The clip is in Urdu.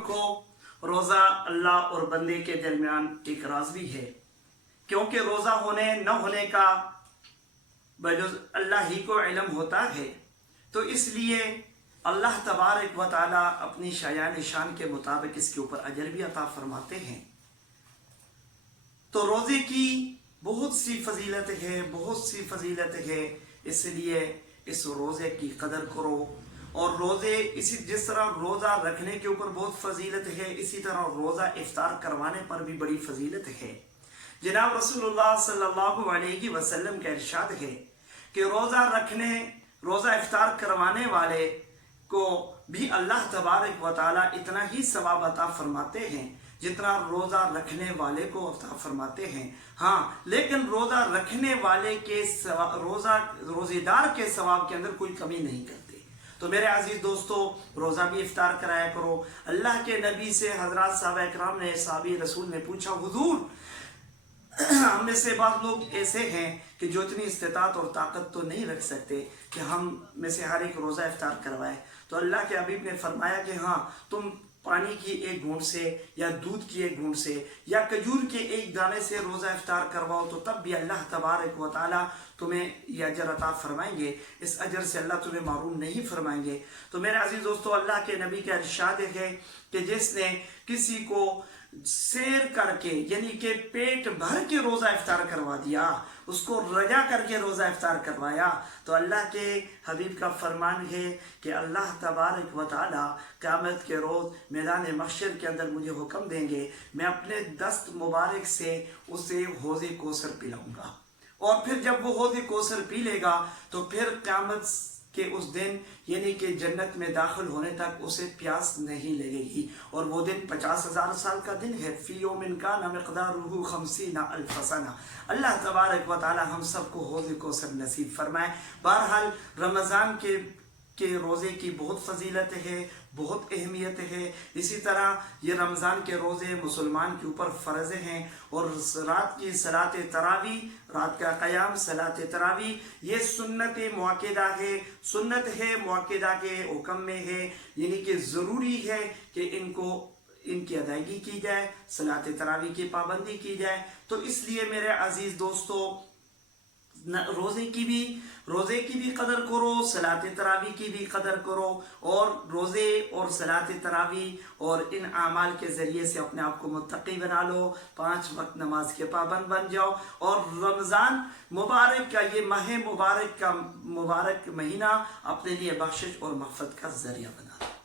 رکھو روزہ اللہ اور بندے کے درمیان ایک راز بھی ہے، کیونکہ روزہ ہونے نہ ہونے کا بجز اللہ ہی کو علم ہوتا ہے، تو اس لیے اللہ تبارک و تعالی اپنی شایان شان کے مطابق اس کے اوپر اجر بھی عطا فرماتے ہیں۔ تو روزے کی بہت سی فضیلت ہے، بہت سی فضیلت ہے، اس لیے اس روزے کی قدر کرو۔ اور روزے جس طرح روزہ رکھنے کے اوپر بہت فضیلت ہے، اسی طرح روزہ افطار کروانے پر بھی بڑی فضیلت ہے۔ جناب رسول اللہ صلی اللہ علیہ وسلم کا ارشاد ہے کہ روزہ افطار کروانے والے کو بھی اللہ تبارک و تعالی اتنا ہی ثواب عطا فرماتے ہیں جتنا روزہ رکھنے والے کو عطا فرماتے ہیں۔ ہاں، لیکن روزہ رکھنے والے کے روزے دار کے ثواب کے اندر کوئی کمی نہیں کرتے۔ تو میرے عزیز دوستو، روزہ بھی افطار کرایا کرو۔ اللہ کے نبی سے حضرات صحابہ اکرام نے، صحابی رسول نے پوچھا، حضور ہم میں سے بعض لوگ ایسے ہیں کہ جو اتنی استطاعت اور طاقت تو نہیں رکھ سکتے کہ ہم میں سے ہر ایک روزہ افطار کروائے۔ تو اللہ کے حبیب نے فرمایا کہ ہاں، تم پانی کی ایک گھونٹ سے یا دودھ کی ایک گھونٹ سے یا کھجور کے ایک دانے سے روزہ افطار کرواؤ تو تب بھی اللہ تبارک و تعالی تمہیں یہ اجر عطا فرمائیں گے، اس اجر سے اللہ تمہیں محروم نہیں فرمائیں گے۔ تو میرے عزیز دوستو، اللہ کے نبی کا ارشاد ہے کہ جس نے کسی کو سیر کر کے یعنی کہ پیٹ بھر کے روزہ افطار کروا دیا، اس کو رجا کر کے روزہ افطار کروایا، تو اللہ کے حبیب کا فرمان ہے کہ اللہ تبارک و تعالی قیامت کے روز میدان محشر کے اندر مجھے حکم دیں گے، میں اپنے دست مبارک سے اسے حوض کوثر پلاؤں گا، اور پھر جب وہ حوض کوثر پی لے گا تو پھر قیامت کہ اس دن یعنی کہ جنت میں داخل ہونے تک اسے پیاس نہیں لگے گی، اور وہ دن 50,000 سال کا دن ہے۔ فی یوم کان مقدارہ 50,000 سنہ۔ اللہ تبارک و تعالی ہم سب کو حوض کوثر نصیب فرمائے۔ بہرحال رمضان کے روزے کی بہت فضیلت ہے، بہت اہمیت ہے۔ اسی طرح یہ رمضان کے روزے مسلمان کے اوپر فرض ہیں، اور رات کی صلاۃ تراویح، رات کا قیام، صلاۃ تراویح یہ سنت مؤکدہ ہے، سنت ہے مؤکدہ کے حکم میں ہے، یعنی کہ ضروری ہے کہ ان کی ادائیگی کی جائے، صلاۃ تراویح کی پابندی کی جائے۔ تو اس لیے میرے عزیز دوستو، روزے کی بھی قدر کرو، صلاۃ تراویح کی بھی قدر کرو، اور روزے اور صلاۃ تراویح اور ان اعمال کے ذریعے سے اپنے آپ کو متقی بنا لو، 5 وقت نماز کے پابند بن جاؤ، اور رمضان مبارک کا یہ ماہ مبارک مہینہ اپنے لیے بخشش اور مغفرت کا ذریعہ بنا لو۔